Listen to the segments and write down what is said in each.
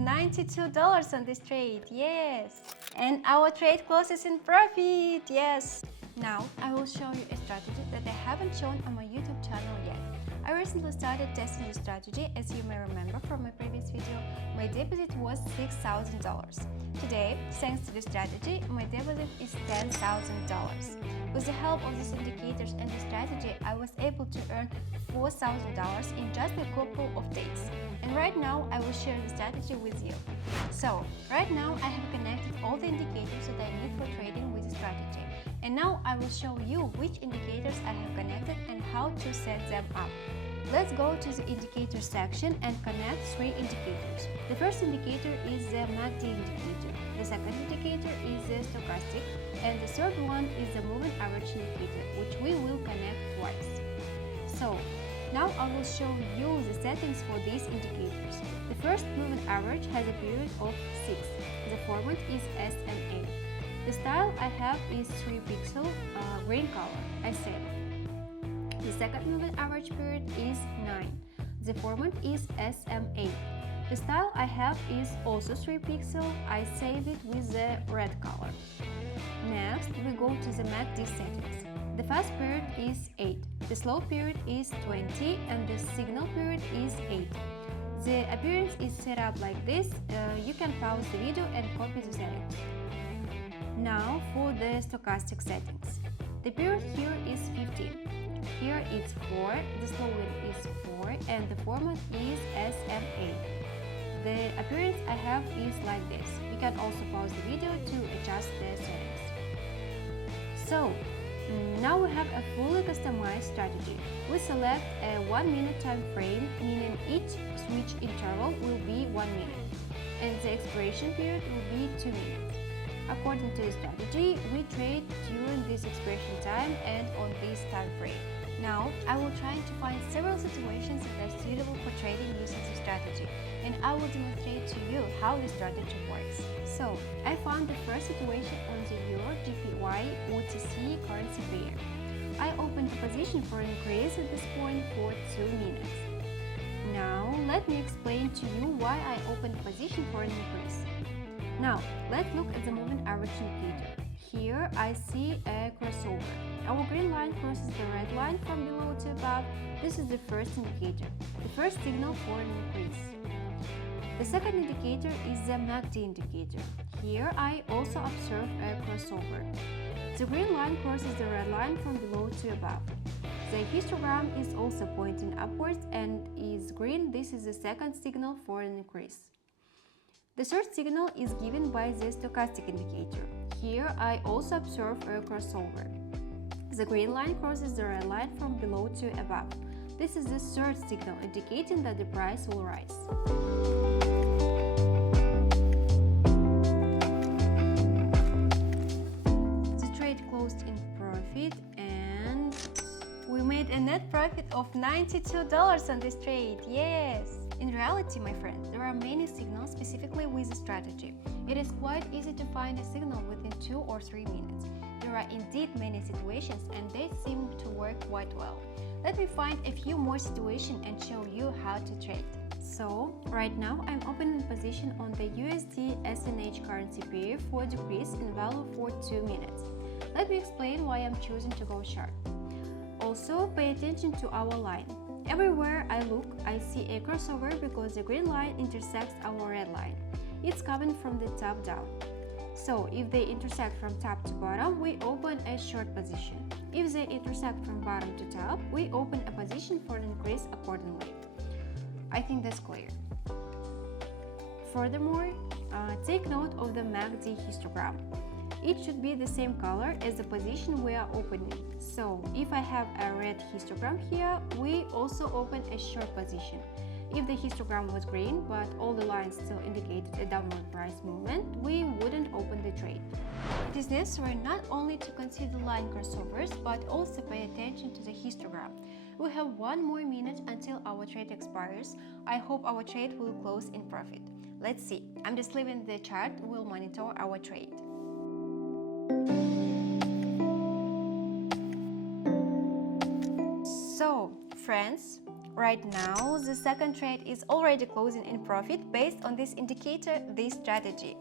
$92 on this trade, yes! And our trade closes in profit, yes! Now, I will show you a strategy that I haven't shown on my YouTube channel yet. I recently started testing this strategy. As you may remember from my previous video, my deposit was $6,000. Today, thanks to this strategy, my deposit is $10,000. With the help of these indicators and this strategy, I was able to earn $4,000 in just a couple of days. And right now, I will share the strategy with you. So, right now, I have connected all the indicators that I need for trading with the strategy. And now I will show you which indicators I have connected and how to set them up. Let's go to the indicator section and connect three indicators. The first indicator is the MACD indicator, the second indicator is the stochastic, and the third one is the moving average indicator, which we will connect twice. So, now I will show you the settings for these indicators. The first moving average has a period of 6. The format is SMA. The style I have is 3 pixel green color, I said. The second moving average period is 9. The format is SMA. The style I have is also 3 pixel, I save it with the red color. Next, we go to the MACD settings. The fast period is 8, the slow period is 20, and the signal period is 8. The appearance is set up like this. You can pause the video and copy the settings. Now for the stochastic settings. The period here is 15. Here it's 4, the slow wind is 4, and the format is SMA. The appearance I have is like this. You can also pause the video to adjust the settings. So, now we have a fully customized strategy. We select a 1 minute time frame, meaning each switch interval will be 1 minute, and the expiration period will be 2 minutes. According to the strategy, we trade during this expiration time and on this time frame. Now, I will try to find several situations that are suitable for trading using the strategy, and I will demonstrate to you how the strategy works. So, I found the first situation on the Euro GPY OTC currency pair. I opened the position for an increase at this point for 2 minutes. Now, let me explain to you why I opened the position for an increase. Now, let's look at the moving average indicator. Here I see a crossover. Our green line crosses the red line from below to above. This is the first indicator, the first signal for an increase. The second indicator is the MACD indicator. Here I also observe a crossover. The green line crosses the red line from below to above. The histogram is also pointing upwards and is green. This is the second signal for an increase. The third signal is given by the stochastic indicator. Here I also observe a crossover. The green line crosses the red line from below to above. This is the third signal indicating that the price will rise. The trade closed in profit and we made a net profit of $92 on this trade, yes! In reality, my friend, there are many signals specifically with the strategy. It is quite easy to find a signal within 2 or 3 minutes. There are indeed many situations and they seem to work quite well. Let me find a few more situations and show you how to trade. So, right now I'm opening position on the USD SNH currency pair for decrease in value for 2 minutes. Let me explain why I'm choosing to go short. Also, pay attention to our line. Everywhere I look, I see a crossover because the green line intersects our red line. It's coming from the top down. So, if they intersect from top to bottom, we open a short position. If they intersect from bottom to top, we open a position for an increase accordingly. I think that's clear. Furthermore, take note of the MACD histogram. It should be the same color as the position we are opening. So, if I have a red histogram here, we also open a short position. If the histogram was green, but all the lines still indicated a downward price movement, we wouldn't open the trade. It is necessary not only to consider line crossovers, but also pay attention to the histogram. We have 1 more minute until our trade expires. I hope our trade will close in profit. Let's see. I'm just leaving the chart. We'll monitor our trade. So, friends, right now the second trade is already closing in profit based on this indicator, this strategy.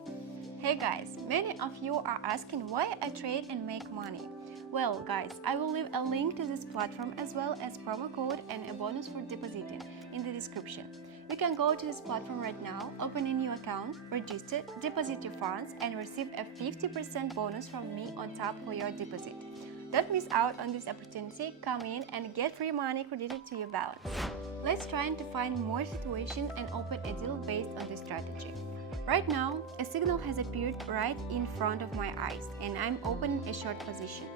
Hey guys, many of you are asking why I trade and make money. Well guys, I will leave a link to this platform as well as promo code and a bonus for depositing in the description. You can go to this platform right now, open a new account, register, deposit your funds and receive a 50% bonus from me on top for your deposit. Don't miss out on this opportunity, come in and get free money credited to your balance. Let's try to find more situation and open a deal based on this strategy. Right now, a signal has appeared right in front of my eyes and I'm opening a short position.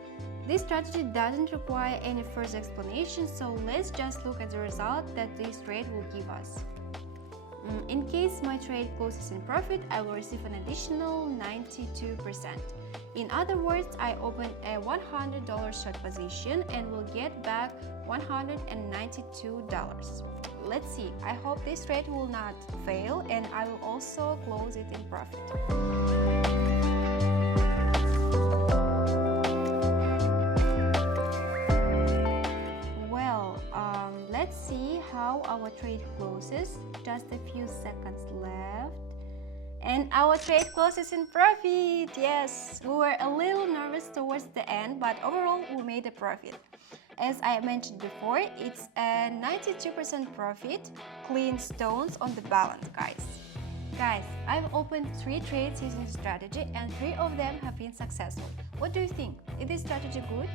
This strategy doesn't require any further explanation, so let's just look at the result that this trade will give us. In case my trade closes in profit, I will receive an additional 92%. In other words, I open a $100 short position and will get back $192. Let's see, I hope this trade will not fail and I will also close it in profit. Let's see how our trade closes. Just a few seconds left. And our trade closes in profit. Yes, we were a little nervous towards the end, but overall we made a profit. As I mentioned before, it's a 92% profit, clean stones on the balance, guys. Guys, I've opened 3 trades using this strategy and 3 of them have been successful. What do you think? Is this strategy good?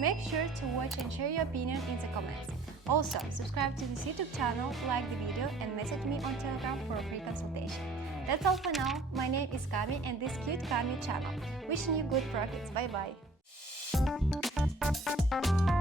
Make sure to watch and share your opinion in the comments. Also, subscribe to this YouTube channel, like the video and message me on Telegram for a free consultation. That's all for now. My name is Cami and this Cute Cami channel. Wishing you good profits. Bye bye.